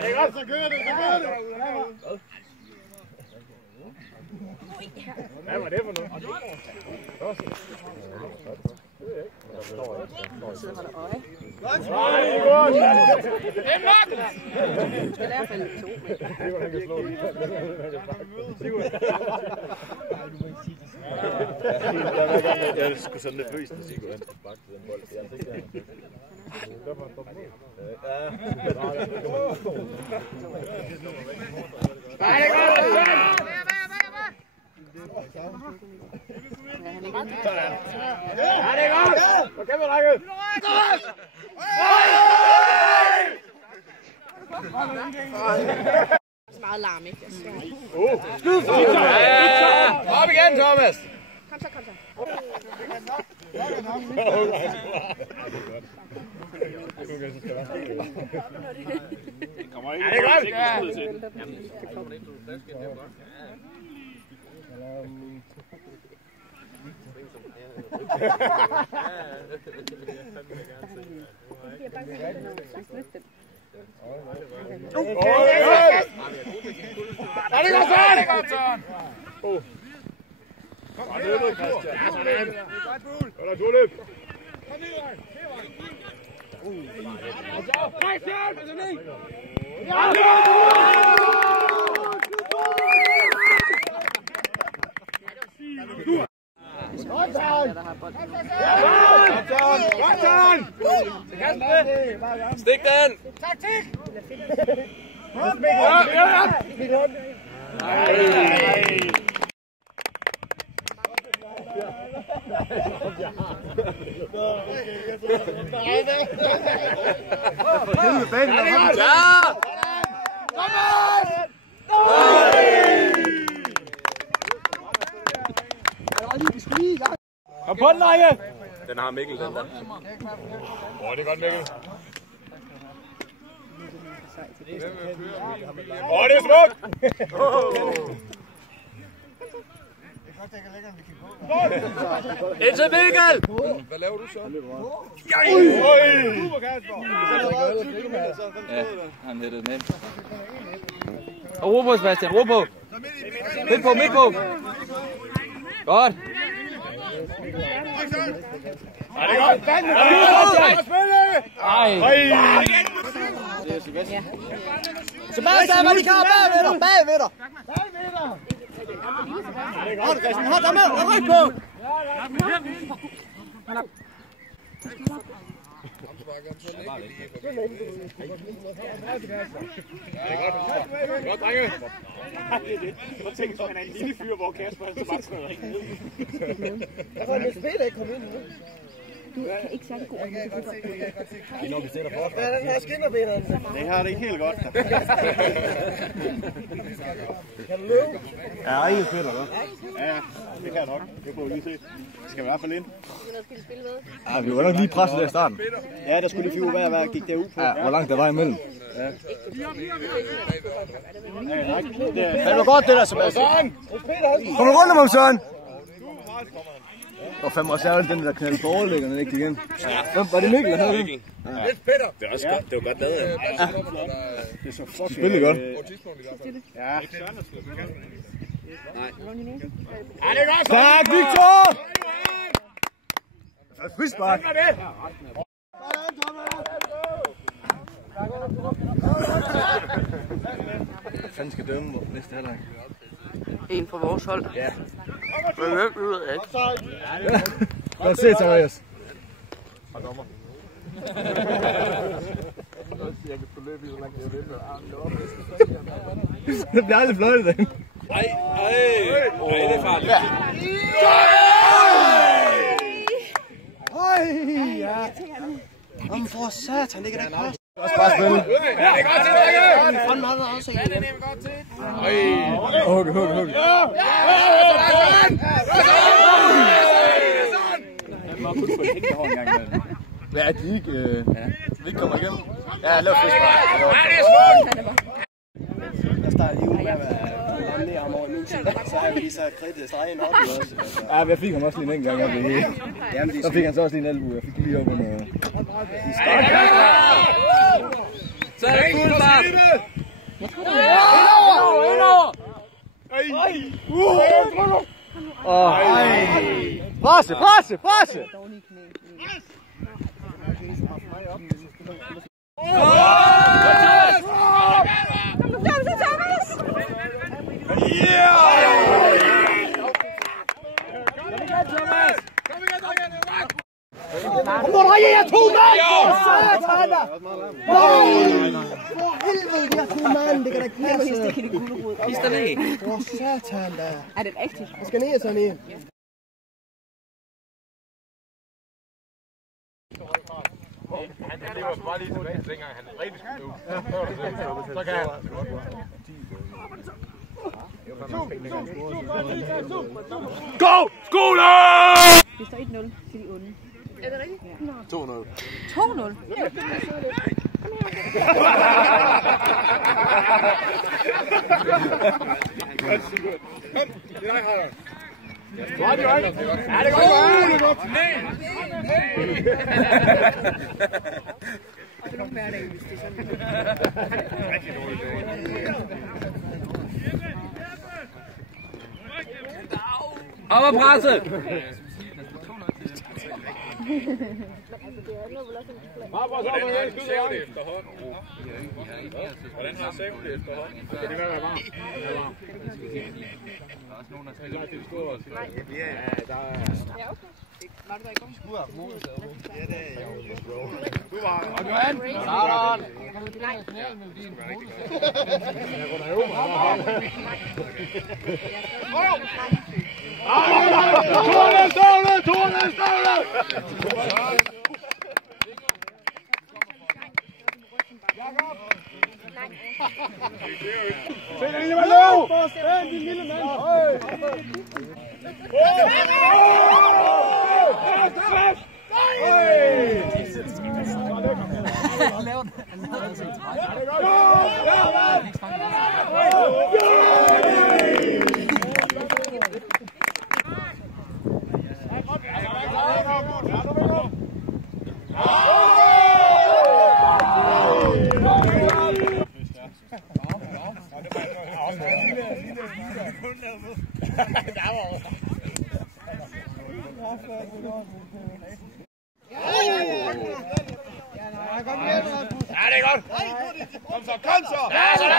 Det er godt, så kører det, så kører det. Hvad var det for noget? Nu sidder han og øje. Nej, det er godt! Du skal lære at falde 2 meter. Sigurd, han kan slå den. Jeg er sgu så nervøs, når Sigurd han skal bakke til den bold. Jeg er ikke Ja, det er godt! Så kæmper rækket! Det er meget larm, ikke? Skyd! op igen, Thomas! Kom så, kom så. Kommer ikke. Ja, det er godt! Ja. Det er godt, Søren! Kom ned, Christian. Kom der, Tulip. Kom ned, Christian! Stik den! Taktik! Kom på den, drenge! Den har Mikkel, den der. Det er godt, Mikkel. Det er smukt! Ind til Mikkel! Hvad laver du så? Super, Kasper! Ja, han hættede den ind. Og ro på, Sebastian, ro på! Midt på, midt på! Godt! Ja, det er godt! Ej! Det er Sebastian. Sebastian, hvad er de klar bagved dig? Bagved dig! Det er godt, Christian. Hold dig med, og ryk på! Godt, drenge. Prøv at tænke, at han er en lille fyr, hvor Kasper så bare træder ikke ned. Jeg får en spil, der ikke kommer ind nu. Du er ikke særlig god. Det er når vi sætter for. Hvad er den her skinnerbeneren? Det har det ikke helt godt. Kan du løbe? Ja, ikke fedt, eller hvad? Ja, det kan jeg nok. Det får vi lige se. Det skal vi i hvert fald ind. Ja, vi var nok lige presset der i starten. Ja, der skulle det fire hvad gik der ud på. Ja, hvor langt der var imellem. Ja. Det var godt det der, Sebastian. Kom nu rundt om ham, Søren! Og fandme også ærgerligt, den der knald på overlæggerne, ikke igen. Var det Mikkel, der havde den? Det er også godt. Det var godt lavet. Ja. Det er så fucking spillede godt. Ja. Nej. Ja, det er godt. Tak, Victor! Så er frispark. Hvad fanden skal dømme på næste halvleg? En fra vores hold. Ja. Men hvem ud af ikke? Lad os se, Tharias. Og dommer. Jeg kan få løbe i, så langt jeg vil. Det bliver aldrig fløjtet derinde. Ej, det er farligt. Høj, ja. Jamen for satan, det kan da ikke passe. Også bare spille. Ja, det er godt til, Rikke! Fanden havde været også Ja, det er godt til. Hugge. Hvad er de ikke? Vi ikke kommer igennem? Ja, lav frispark. Ja, det er smukt! Jeg startede lige ud med at være ham over i min side. Så har vi lige så kridtet stregen op i også. Ja, jeg fik ham også lige en enkelt gang. Så fik han så også lige en albu. Jeg fik lige op under... Så er det fuld fart. Presse, presse, presse! Kom nu, drenge, jeg tog mand! Satan da! For helvede, jeg tog mand! Det kan da ikke passe. Pis den af. For satan da! Er det rigtigt? Jeg skal ned sådan en. Han lever bare lige tilbage til dengang, han rigtig skulle løbe. Så kan han. Go! Skole! Det står 1-0 til de onde. Er det rigtigt? Ja. 2-0. 2-0? Ja. Ja, det går godt. Det er nogle hverdag, hvis det er sådan. Op og presse! Hvordan har Samuel det efterhånden? Det kan være varmt. Der er også nogen, der taler til det store. Ja, der er... Var du der i går? Ja, det er jeg jo. Du var... Se den lille mand løb! Spænd din lille mand! Ja, det er godt. Kom så, kom så. Ja, så der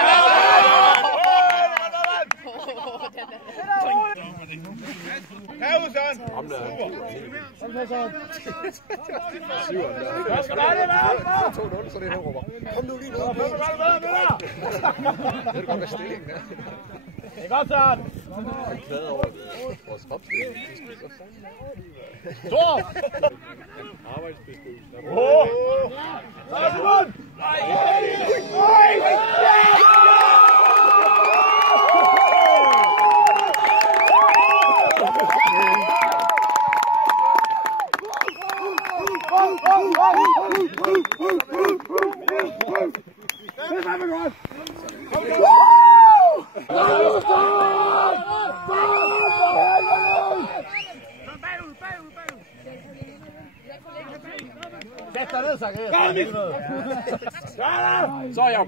herud, Søren. Kom der. Hvad skal der være? 2-0, så det er Høruber. Kom nu lige ned. Kom nu bedre. Det er godt med stillingen, ja. Det er godt, Søren. Han klæder over vores opstilling. Tor! Arbejdsbeskrivelse. Åh! Så er det godt! Sæt dig ned, Zacharias. Så er jeg.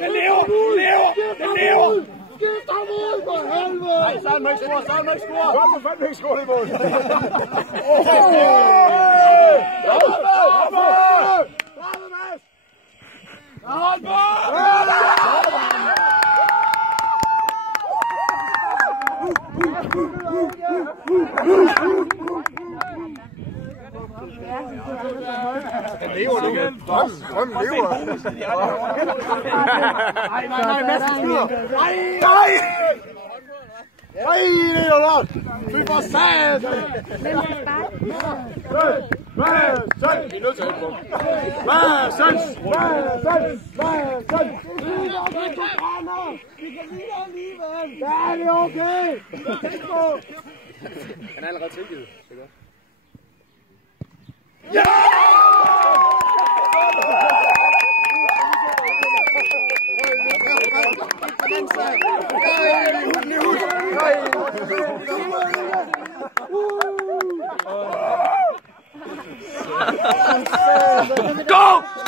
Den lever! Den lever! Skift dig mål for helvede! Nej, Søren må ikke score! Søren må ikke score! Søren må fandme ikke score i mål! Hold på! Den lever nu. Drømmen lever. Nej, Madsen skyder. Nej! Nej, det er jo lort. Fy for satan. Madsen! Vi er nødt til at hætte på. Madsen! Vi kan lide alligevel. Ja, det er okay. Han er allerede tilgivet. Ja!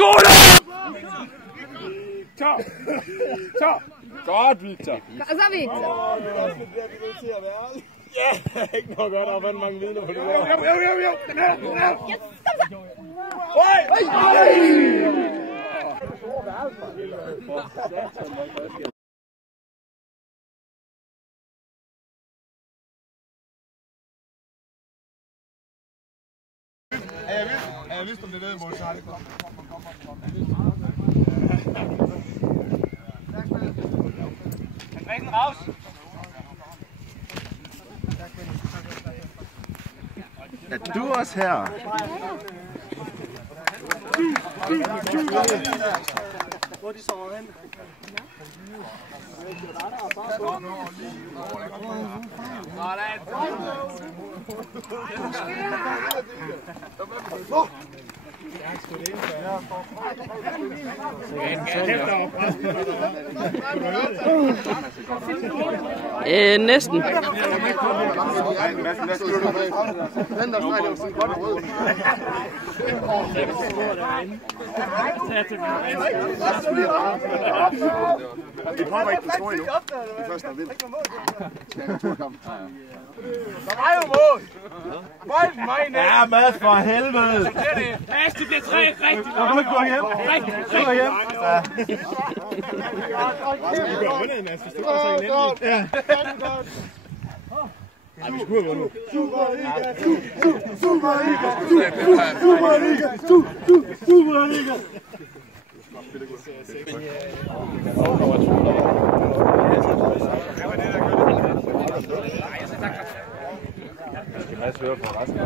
Skål! Så! Godt, Victor. Og så Victor. Ja, ikke noget godt, der var mange vidner på det der. Jo, den her. Yes, kom så. Jeg vidste, om det ved mål, så har det kommet. Andresen raus. Ja, du er også her. Hvor er de så hen? Næsten. Den der snakker jo sådan godt rød. Det kommer ikke på skål endnu. Det første er vind. Der var jo mål. Bolden var i net. Ja, Mads, for helvede. Mads, det bliver 3 rigtigt. Jeg kan ikke gå hjem. Gå hjem. Vi har vundet, Mads. Hvis du går så elendigt. Ja. Ej, vi skulle have vundet. Superliga. Mads hører på resten.